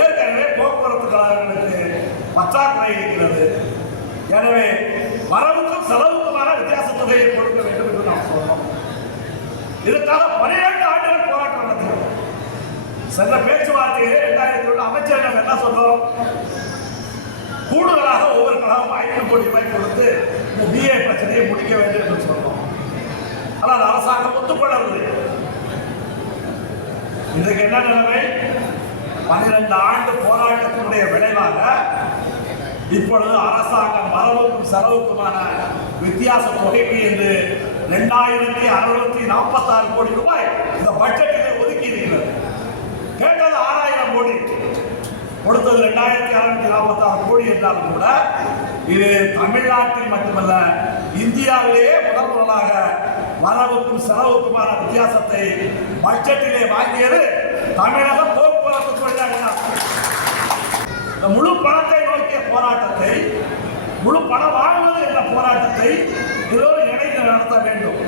ஏற்கனவே போக்குவரத்து கழகங்களுக்கு பற்றாக்குறை இருக்கிறது. எனவே வரவுக்கும் செலவுக்குமான வித்தியாச தொகையை கொடுக்க வேண்டும் என்று நாம் சொல்றோம். இதுக்காக 12 ஆண்டுகள் போராட்டம் நடத்தினோம். சென்ற பேச்சுவார்த்தையிலே 2001 அமைச்சரிடம் என்ன சொன்னோம்? கூடுதலாக ஒவ்வொரு கழகம் 5 கோடி ரூபாய் கொடுத்து இந்த பிஏ பிரச்சனையை முடிக்க வேண்டும் என்று சொன்னோம். ஆனால் அரசாங்கம் ஒத்துக்கொள்ளவில்லை. இன்றைக்கு என்ன நிலைமை? 12 ஆண்டு போராட்டத்தினுடைய விளைவாக இப்பொழுது அரசாங்கம் வரவுக்கும் செலவுக்குமான வித்தியாச தொகைக்கு என்று 2646 கோடி ரூபாய் இந்த பட்ஜெட்டில் ஒதுக்கி இருக்கிறது. கேட்டது 6000 கோடி, கொடுத்தது 2646 கோடி என்றாலும் கூட இது தமிழ்நாட்டில் மட்டுமல்ல இந்தியாவிலேயே முதலாக வரவுக்கும் செலவுக்குமான வித்தியாசத்தை பட்ஜெட்டிலே வாங்கியது தமிழக போக்குவரத்து தொழிலாளர்கள். இந்த முழு பணத்தை நோக்கிய போராட்டத்தை, முழு பணம் வாங்குவது என்ற போராட்டத்தை இதோடு இணைந்து நடத்த வேண்டும்.